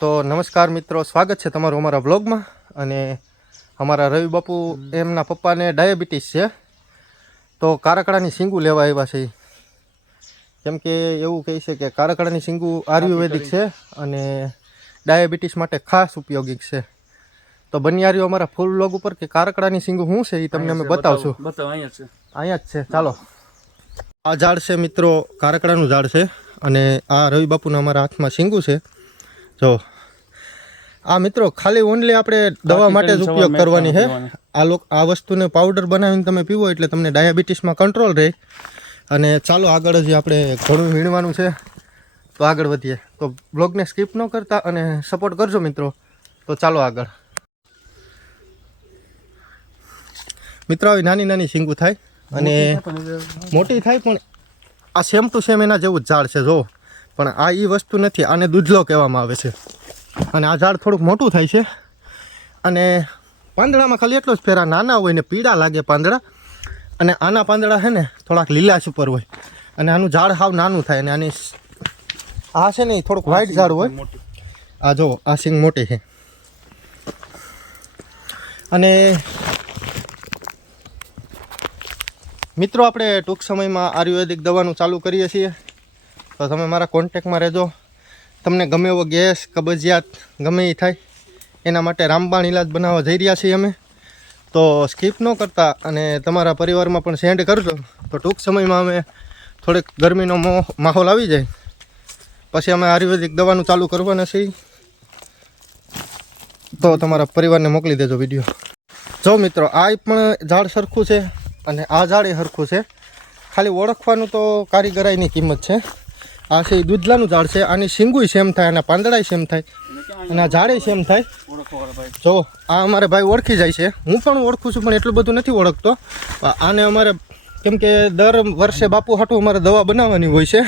તો નમસ્કાર મિત્રો, સ્વાગત છે તમારું અમારા વ્લોગમાં. અને અમારા રવિ બાપુ એમના પપ્પાને ડાયાબિટીસ છે, તો કારકડાની શીંગું લેવા આવ્યા છે. કેમ કે એવું કહે છે કે કારકડાની શીંગું આયુર્વેદિક છે અને ડાયાબિટીસ માટે ખાસ ઉપયોગી છે. તો બન્યારીઓ અમારા ફૂલ વ્લોગ ઉપર કે કારકડાની શીંગું શું છે એ તમને અમે બતાવશું. અહીંયા જ છે, ચાલો. આ ઝાડ છે મિત્રો, કારકડાનું ઝાડ છે અને આ રવિ બાપુના અમારા હાથમાં શીંગું છે. જો આ મિત્રો ખાલી ઓનલી આપણે દવા માટે જ ઉપયોગ કરવાની છે. આ વસ્તુને પાવડર બનાવીને તમે પીવો એટલે તમને ડાયાબિટીસમાં કંટ્રોલ રહે. અને ચાલો આગળ હજી આપણે ઘણું વીણવાનું છે, તો આગળ વધીએ. તો બ્લોગને સ્કીપ ન કરતા અને સપોર્ટ કરજો મિત્રો. તો ચાલો આગળ. મિત્રો આવી નાની નાની શીંગું થાય અને મોટી થાય, પણ આ સેમ ટુ સેમ એના જેવું જ ઝાડ છે જો. પણ આ એ વસ્તુ નથી, આને દૂધલો કહેવામાં આવે છે. અને આ ઝાડ થોડુંક મોટું થાય છે અને પાંદડામાં ખાલી એટલો જ ફેર, નાના હોય ને પીળા લાગે પાંદડા, અને આના પાંદડા છે ને થોડાક લીલાશ ઉપર હોય. અને આનું ઝાડ હાવ નાનું થાય. અને આની આ છે ને થોડુંક વ્હાઈટ ઝાડ હોય. આ જો આ સિંગ મોટી છે. અને મિત્રો આપણે ટૂંક સમયમાં આયુર્વેદિક દવાનું ચાલુ કરીએ છીએ, તો તમે મારા કોન્ટેક્ટમાં રહેજો. તમને ગમે એવો ગેસ, કબજિયાત ગમે એ થાય એના માટે રામબાણ ઇલાજ બનાવવા જઈ રહ્યા છીએ અમે. તો સ્કીપ ન કરતા અને તમારા પરિવારમાં પણ સેન્ડ કરજો. તો ટૂંક સમયમાં અમે થોડીક ગરમીનો માહોલ આવી જાય પછી અમે આયુર્વેદિક દવાનું ચાલુ કરવાના છીએ. તો તમારા પરિવારને મોકલી દેજો વિડીયો. જો મિત્રો, આ પણ ઝાડ સરખું છે અને આ ઝાડ એ સરખું છે. ખાલી ઓળખવાનું તો કારીગરાઈની કિંમત છે. આ છે એ દૂધલાનું ઝાડ છે. આની શીંગુય સેમ થાય, આના પાંદડાય સેમ થાય અને આ ઝાડે સેમ થાય. જો આ અમારે ભાઈ ઓળખી જાય છે. હું પણ ઓળખું છું, પણ એટલું બધું નથી ઓળખતો. આને અમારે કેમ કે દર વર્ષે બાપુ હાટું અમારે દવા બનાવવાની હોય છે,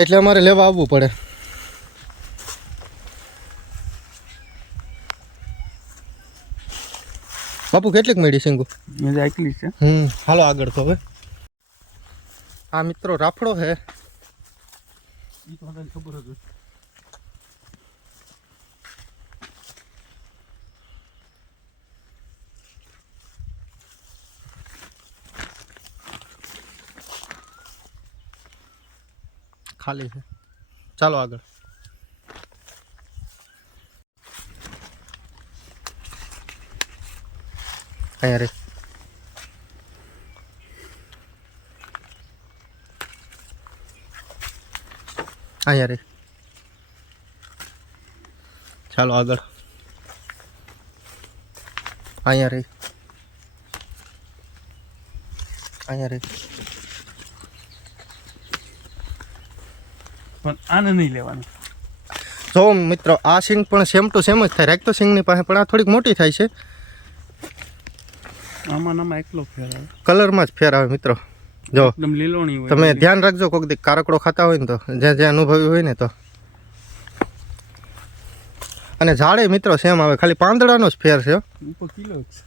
એટલે અમારે લેવા આવવું પડે. બાપુ કેટલીક મળી શીંગું? છે. હાલો આગળ. તો હવે આ મિત્રો રાફડો છે. ખબર હતું. ખાલી છે, ચાલો આગળ. અહીંયા રે. અહીંયા રે. ચાલો આગળ. અહીંયા રે. અહીંયા રે. પણ આને નહીં લેવાનું. જો મિત્રો, આ સિંગ પણ સેમ ટુ સેમ જ થાય. રાખ તો સિંગની પાસે, પણ આ થોડીક મોટી થાય છે. આમાં એકલો ફેર આવે, કલરમાં જ ફેર આવે મિત્રો. જો એકદમ લીલોણી હોય. તમે ધ્યાન રાખજો, કોઈક દી કારકડો ખાતા હોય ને તો, જ્યાં જ્યાં અનુભવી હોય ને તો. અને ઝાડે મિત્રો સેમ આવે, ખાલી પાંદડાનો જ ફેર છે. ઉપર કિલો છે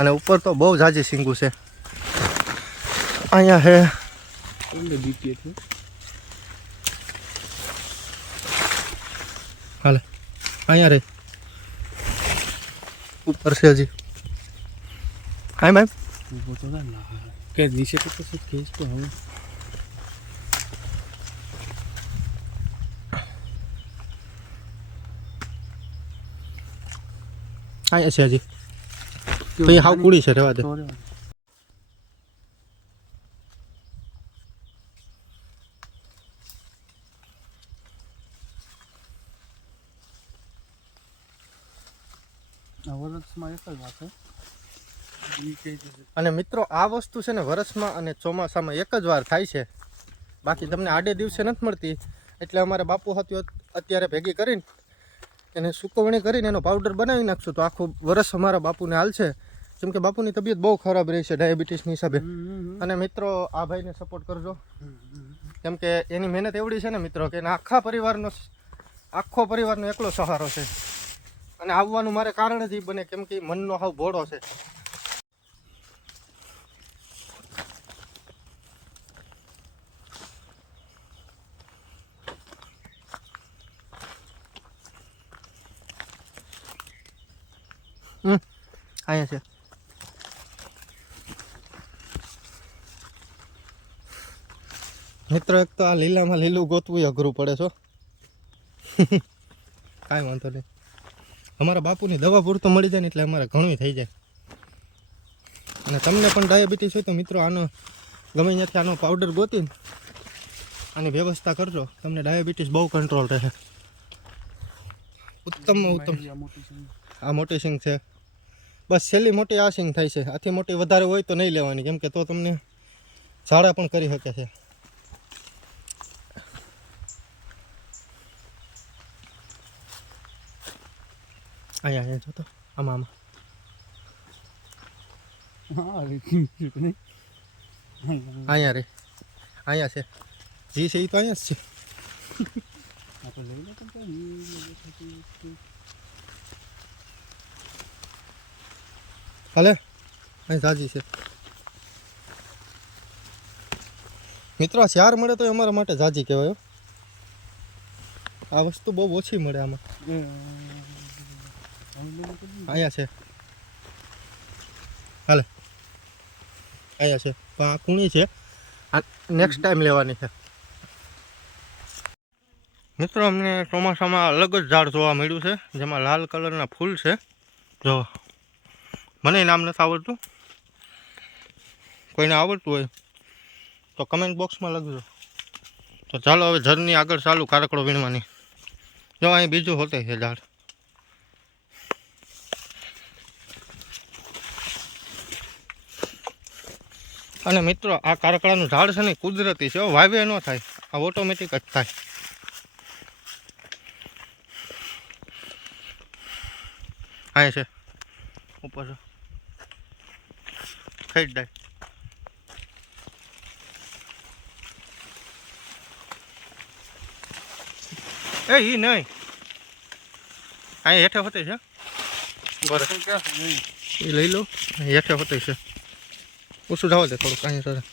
અને ઉપર તો બહુ ઝાઝી શીંગું છે. અહીંયા છે. હાલે અહીંયા રે. ઉપર છે હજી. હાય મેમ કે નીચે તો કેસ તો હવે અહીંયા છે હજી. તો એ હાવ કુડી છે, રહેવા દે. વર્ષમાં એક જ વાત છે. અને મિત્રો આ વસ્તુ છે ને વર્ષમાં અને ચોમાસામાં એક જ વાર થાય છે, બાકી તમને આડે દિવસે નથી મળતી. એટલે અમારે બાપુ હતી અત્યારે ભેગી કરીને એને સુકવણી કરીને એનો પાવડર બનાવી નાખશું, તો આખું વર્ષ અમારા બાપુને હાલશે. કેમ કે બાપુની તબિયત બહુ ખરાબ રહી છે ડાયાબિટીસની હિસાબે. અને મિત્રો આ ભાઈને સપોર્ટ કરજો, કેમ કે એની મહેનત એવડી છે ને મિત્રો કે એના આખો પરિવારનો એકલો સહારો છે. અને આવવાનું મારે કારણ જ એ બને, કેમ કે મનનો હાવ ભોળો છે. અહીંયા છે. મિત્રો એક તો આ લીલામાં લીલું ગોતવું અઘરું પડે છો. કાંઈ વાંધો નહીં, અમારા બાપુની દવા પૂરતું મળી જાય ને એટલે અમારે ઘણું થઈ જાય. અને તમને પણ ડાયાબિટીસ હોય તો મિત્રો આનો ગમે ત્યાંથી આનો પાવડર ગોતીને આની વ્યવસ્થા કરજો, તમને ડાયાબિટીસ બહુ કંટ્રોલ રહે. ઉત્તમમાં ઉત્તમ આ મોટી સિંગ છે. બસ છેલ્લી મોટી આ સિંગ થાય છે. આથી મોટી વધારે હોય તો નહીં લેવાની, કેમ કે તો તમને ઝાડા પણ કરી શકે છે. અહીંયા અહીંયા જોતો આમાં અહીંયા રે અહીંયા છે. જી છે એ તો અહીંયા જ છે. હાલે અહીં જાજી છે. મિત્રો ચાર મળે તો અમારા માટે જાજી કહેવાય. આ વસ્તુ બહુ ઓછી મળે આમાં. અહીંયા છે. હાલે અહીંયા છે પણ આ કુણી છે. આ નેક્સ્ટ ટાઈમ લેવાની છે. મિત્રો અમને ચોમાસામાં અલગ જ ઝાડ જોવા મળ્યું છે, જેમાં લાલ કલરના ફૂલ છે. જો મને નામ નથી આવડતું, કોઈને આવડતું હોય તો કમેન્ટ બોક્સમાં લખજો. તો ચાલો હવે ઝરની આગળ ચાલુ કારકડો વીણવાની. જો અહીં બીજું હોતે છે ઝાડ. અને મિત્રો આ કારકડાનું ઝાડ છે ને કુદરતી છે, વાવે ન થાય, આ ઓટોમેટિક જ થાય. અહીંયા છે ઉપર છે થઈ જાય. એ ઈ નહીં અહીંયા હેઠે હોતે છે. બરાબર એ લઈ લો. હેઠે હોતે છે. ઓછું જવા દે થોડુંક. અહીંયા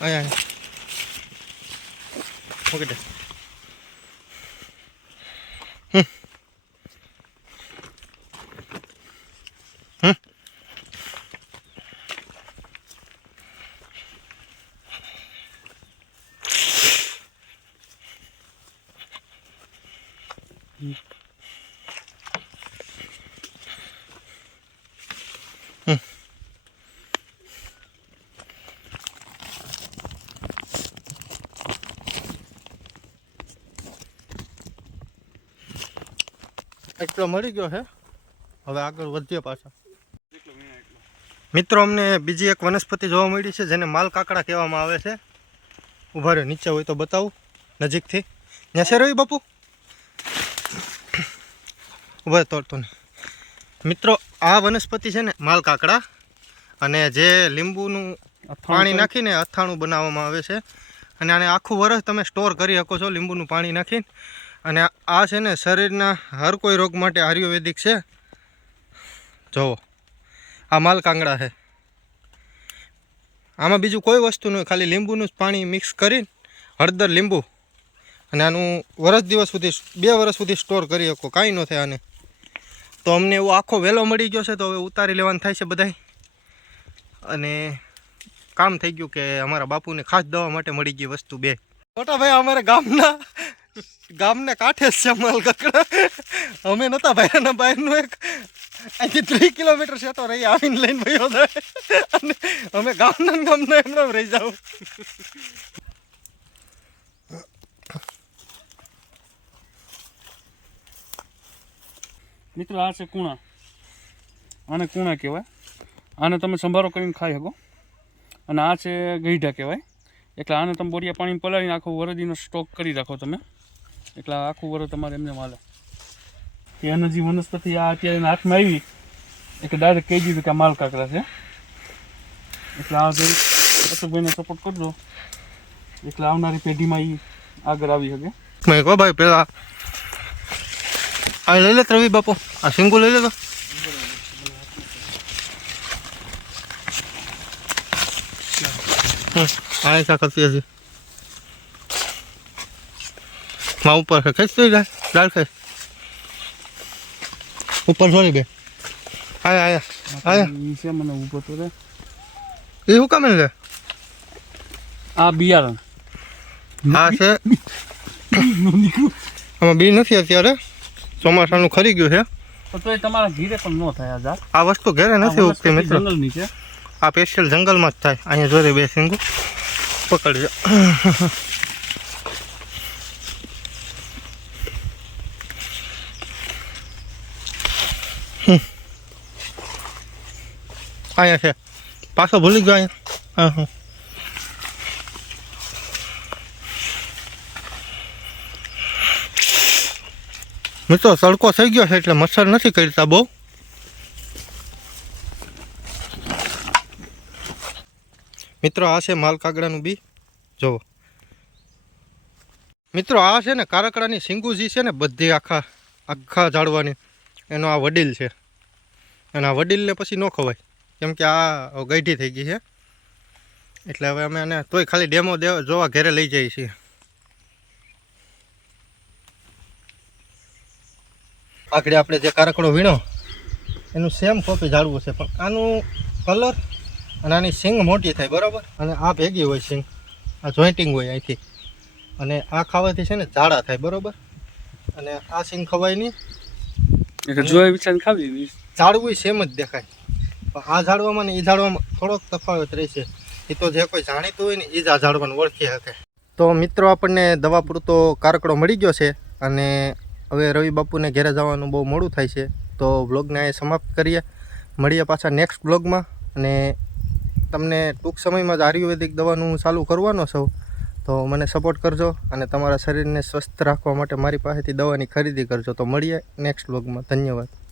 અહીંયા મૂકી દે. એટલો મળી ગયો છે. હવે આગળ વધીએ પાછા. મિત્રો અમને બીજી એક વનસ્પતિ જોવા મળી છે, જેને માલ કાકડા કહેવામાં આવે છે. ઉભા રહ્યો, નીચે હોય તો બતાવું નજીકથી. ત્યાં છે રવિ બાપુ ઉભા તોડતો ને. મિત્રો આ વનસ્પતિ છે ને માલ કાકડા, અને જે લીંબુનું પાણી નાખીને અથાણું બનાવવામાં આવે છે. અને આને આખું વરસ તમે સ્ટોર કરી શકો છો લીંબુનું પાણી નાખીને. અને આ છે ને શરીરના હર કોઈ રોગ માટે આયુર્વેદિક છે. જુઓ આ માલ કાંગડા છે. આમાં બીજું કોઈ વસ્તુ નહીં, ખાલી લીંબુનું જ પાણી મિક્સ કરીને હળદર લીંબુ, અને આનું દિવસ સુધી 2 વર્ષ સુધી સ્ટોર કરી શકો, કાંઈ ન થાય આને. તો અમને એવો આખો વેલો મળી ગયો છે, તો હવે ઉતારી લેવાનું થાય છે બધાય. અને કામ થઈ ગયું કે અમારા બાપુને ખાસ દવા માટે મળી ગઈ વસ્તુ 2. મોટા ભાઈ અમારા ગામને કાંઠે જ છે માલ કાકડા. અમે નહોતા ભાઈના બહારનું એક અહીંથી 3 કિલોમીટર છે તો રહી આવીને લઈને ભાઈઓ જાય, અને અમે ગામના એમને રહી જાવ. મિત્રો આ છે કૂણા. આને કૂણા કહેવાય. આને તમે સંભારો કરીને ખાઈ શકો. અને આ છે ગઈઢા કહેવાય. એટલે આને તમે બોરિયા પાણી પલાળીને આખું વરદીનો સ્ટોક કરી રાખો તમે, એટલે આખું વરસ તમારે એમને હાલે. કે એના જે વનસ્પતિ આ અત્યારે હાથમાં આવી એટલે ડાયરેક્ટ કહી દીધું કે આ માલ કાકડા છે. એટલે આ જરી અશોકભાઈને સપોર્ટ કરજો, એટલે આવનારી પેઢીમાં એ આગળ આવી શકે. મેં કહો ભાઈ પેલા આ લઈ લે રવિ બાપુ, આ સિંગુ લઈ લે તો. આ એસા કરતી હજી માં ઉપર છે, ખેંચતી જાય ડાળ ખેંચ ઉપર છોડી બે. આયા ઈ છે મને ઊભો તો રે એ શું કામ લે આ બિયારણ હા છે આમાં બી નથી અત્યારે ચોમાસાનું ખરી ગયું છે તો તોય તમારા ઘીરે પણ ન થાય આ જાત આ વસ્તુ ઘરે નથી ઉગતી મિત્રો જંગલની છે આ સ્પેશિયલ જંગલમાં જ થાય અહીંયા જોરે બે સિંગુ પકડજો અહીંયા છે પાછો ભૂલી ગયો અહીંયા હા મિત્રો તડકો થઈ ગયો છે એટલે મચ્છર નથી કરતા બહુ મિત્રો આ છે માલ કાગડાનું બી જુઓ મિત્રો આ છે ને કારકડાની સિંગુજી છે ને બધી આખા ઝાડવાની એનો આ વડીલ છે અને આ વડીલને પછી ન ખવાય કેમ કે આ ગઈઢી થઈ ગઈ છે એટલે હવે અમે એને તોય ખાલી ડેમો જોવા ઘરે લઈ જઈએ છીએ આગળ આપણે જે કારકડો વીણો એનું સેમ કોપી ઝાડવું છે પણ આનું કલર અને આની સિંગ મોટી થાય બરાબર અને આ ભેગી હોય સિંગ આ જોઈન્ટિંગ હોય અહીંથી અને આ ખાવાથી છે ને ઝાડા થાય બરાબર અને આ સિંગ ખવાય નહીં એટલે જોઈ વિચાર ખાવી ઝાડવું સેમ જ દેખાય પણ આ ઝાડવામાં ને એ ઝાડવામાં થોડોક તફાવત રહેશે એ તો જે કોઈ જાણીતું હોય ને એ જ આ ઝાડવાને ઓળખી શકે તો મિત્રો આપણને દવા પૂરતો કારકડો મળી ગયો છે અને હવે રવિ બાપુને ઘરે જવાનું બહુ મોડું થાય છે તો વ્લોગને અહીં સમાપ્ત કરીએ મળીએ પાછા નેક્સ્ટ વ્લોગમાં અને તમને ટૂંક સમયમાં જ આયુર્વેદિક દવાનું હું ચાલુ કરવાનો છું તો મને સપોર્ટ કરજો અને તમારા શરીરને સ્વસ્થ રાખવા માટે મારી પાસેથી દવાની ખરીદી કરજો તો મળીએ નેક્સ્ટ વ્લોગમાં ધન્યવાદ